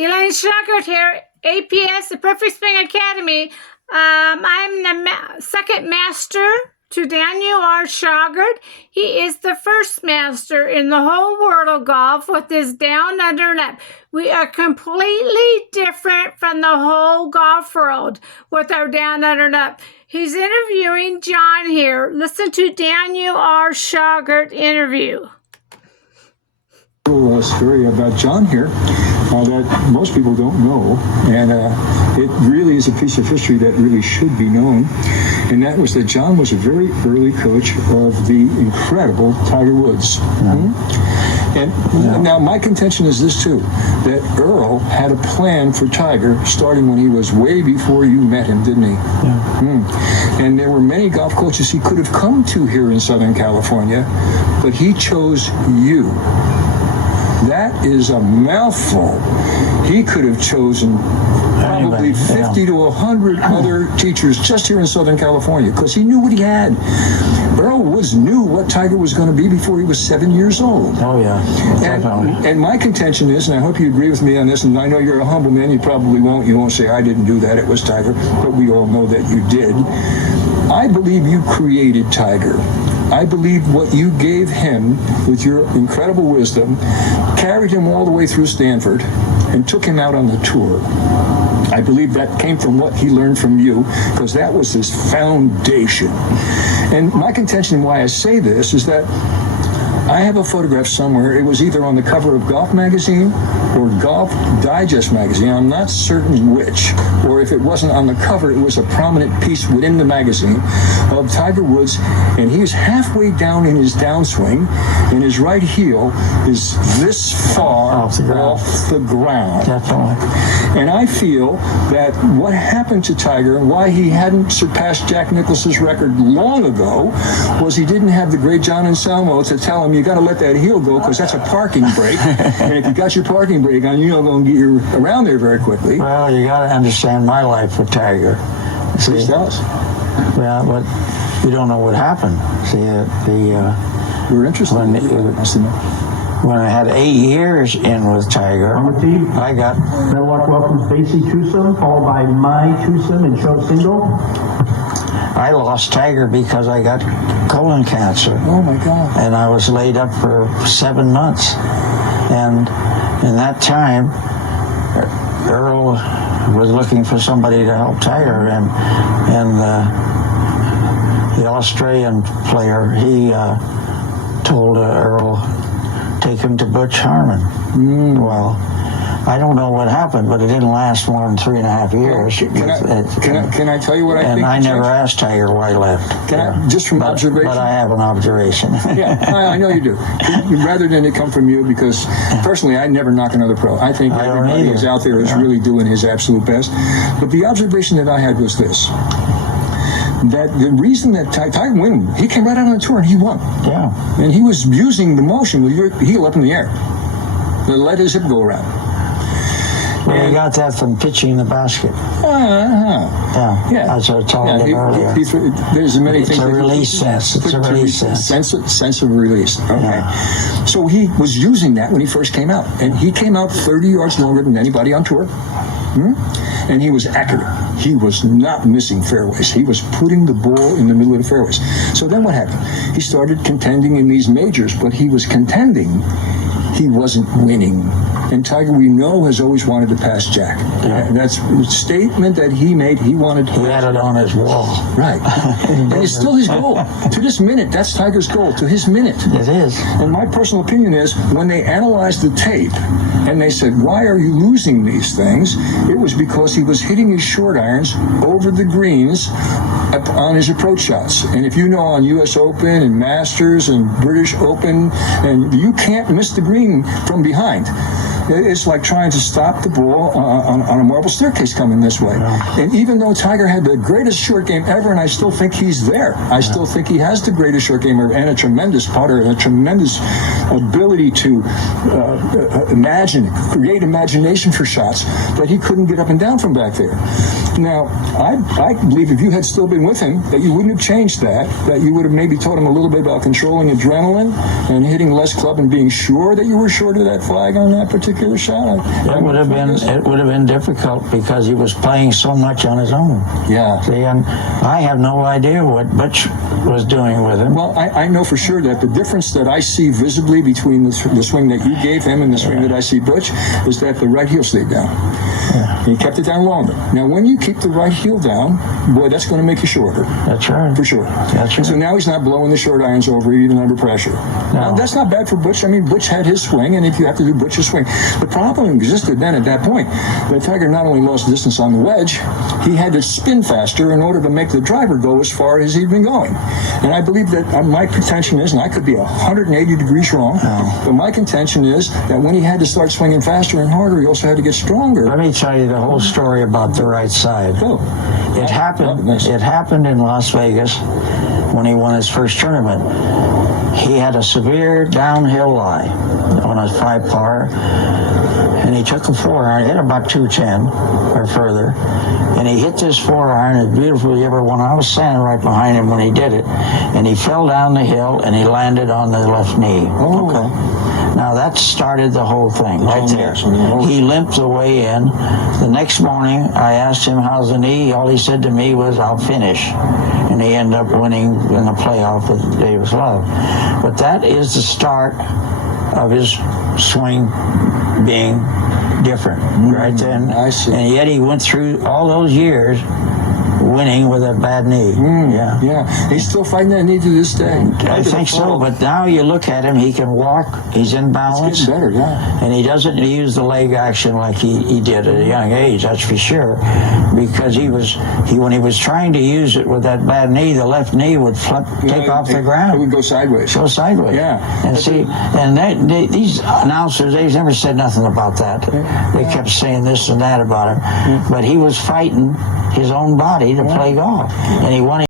Elaine Shauger here, APS, the Perfect Swing Academy. I'm the second master to Daniel R. Shauger. He is the first master in the whole world of golf with his down under left. We are completely different from the whole golf world with our down under left. He's interviewing John here. Listen to Daniel R. Shauger interview. Story about John here that most people don't know, and it really is a piece of history that really should be known, and that was that John was a very early coach of the incredible Tiger Woods. And now my contention is this too, that Earl had a plan for Tiger starting when he was way before you met him, didn't he? And there were many golf coaches he could have come to here in Southern California, but he chose you. That is a mouthful. He could have chosen probably 50 to 100 other teachers just here in Southern California because he knew what he had. Earl Woods knew what Tiger was going to be before he was 7 years old. Oh, yeah. And my contention is, and I hope you agree with me on this, and I know you're a humble man, you probably won't. You won't say, I didn't do that, it was Tiger, but we all know that you did. I believe you created Tiger. I believe what you gave him with your incredible wisdom carried him all the way through Stanford and took him out on the tour. I believe that came from what he learned from you, because that was his foundation. And my contention why I say this is that I have a photograph somewhere. It was either on the cover of Golf Magazine or Golf Digest Magazine. I'm not certain which. Or if it wasn't on the cover, it was a prominent piece within the magazine of Tiger Woods. And he is halfway down in his downswing, and his right heel is this far off the ground. Definitely. And I feel that what happened to Tiger and why he hadn't surpassed Jack Nicklaus's record long ago was he didn't have the great John Anselmo to tell him, you got to let that heel go because that's a parking brake. And if you got your parking brake on, you're not going to get you around there very quickly. Well, you got to understand my life with Tiger. See, tell us. Well, but you don't know what happened. See, we're interested. When I had 8 years in with Tiger, I got... Medlock welcomes Basie Twosome, followed by Mai Twosome and Cho Single. I lost Tiger because I got colon cancer. Oh, my God. And I was laid up for 7 months. And in that time, Earl was looking for somebody to help Tiger. And the Australian player, he told Earl, take him to Butch Harmon. Well, I don't know what happened, but it didn't last more than 3.5 years. Can I tell you what I think? And I never asked Tiger why he left. Just from observation? But I have an observation. Yeah, I know you do. Rather than it come from you, because personally, I never knock another pro. I think everybody who's out there is really doing his absolute best. But the observation that I had was this. That the reason that Tiger won, he came right out on the tour and he won. Yeah. And he was using the motion with your heel up in the air to let his hip go around. Well, he got that from pitching the basket. Yeah. That's what I told him earlier. There's many things. It's a release sense. It's a release sense. Sense of release. Okay. Yeah. So he was using that when he first came out. And he came out 30 yards longer than anybody on tour. And he was accurate. He was not missing fairways. He was putting the ball in the middle of the fairways. So then what happened? He started contending in these majors, but he was contending. He wasn't winning. And Tiger, we know, has always wanted to pass Jack. Yeah. That's a statement that he made. He wanted to. He had it on his wall. Right. And it's still his goal. To this minute, that's Tiger's goal. To his minute. It is. And my personal opinion is, when they analyzed the tape and they said, why are you losing these things? It was because he was hitting his short irons over the greens on his approach shots. And if you know, on U.S. Open and Masters and British Open, and you can't miss the green from behind. It's like trying to stop the ball on a marble staircase coming this way. Yeah. And even though Tiger had the greatest short game ever, and I still think he's there, I still think he has the greatest short game ever, and a tremendous putter, and a tremendous ability to create imagination for shots that he couldn't get up and down from back there. Now, I believe if you had still been with him, that you wouldn't have changed that you would have maybe taught him a little bit about controlling adrenaline and hitting less club and being sure that you were short of that flag on that particular particular shot. It would have been difficult because he was playing so much on his own. Yeah. See, and I have no idea what Butch was doing with him. Well, I know for sure that the difference that I see visibly between the swing that you gave him and the swing that I see Butch is that the right heel stayed down. Yeah. He kept it down longer. Now, when you keep the right heel down, boy, that's going to make you shorter. That's right. For sure. That's right. So now he's not blowing the short irons over even under pressure. No. Now, that's not bad for Butch. I mean, Butch had his swing, and if you have to do Butch's swing. The problem existed then at that point that Tiger not only lost distance on the wedge, he had to spin faster in order to make the driver go as far as he'd been going. And I believe that my contention is, and I could be 180 degrees wrong, but my contention is that when he had to start swinging faster and harder, he also had to get stronger. Let me tell you the whole story about the right side. Go. It happened in Las Vegas when he won his first tournament. He had a severe downhill lie on a 5-par, and he took a 4-iron, hit about 210 or further, and he hit this 4-iron as beautiful as he ever won. I was standing right behind him when he did it, and he fell down the hill and he landed on the left knee. Oh. Okay. Now that started the whole thing right there. He limped the way in. The next morning, I asked him, how's the knee? All he said to me was, I'll finish. And he ended up winning in the playoff with Davis Love. But that is the start of his swing being different right then. I see. And yet he went through all those years winning with a bad knee. Yeah. He's still fighting that knee to this day. I think so, but now you look at him, he can walk, he's in balance. It's getting better, yeah. And he doesn't use the leg action like he did at a young age, that's for sure. Because when he was trying to use it with that bad knee, the left knee would take off the ground. It would go sideways. Go sideways. Yeah. And see, and these announcers, they've never said nothing about that. They kept saying this and that about him. But he was fighting his own body to play golf. And he won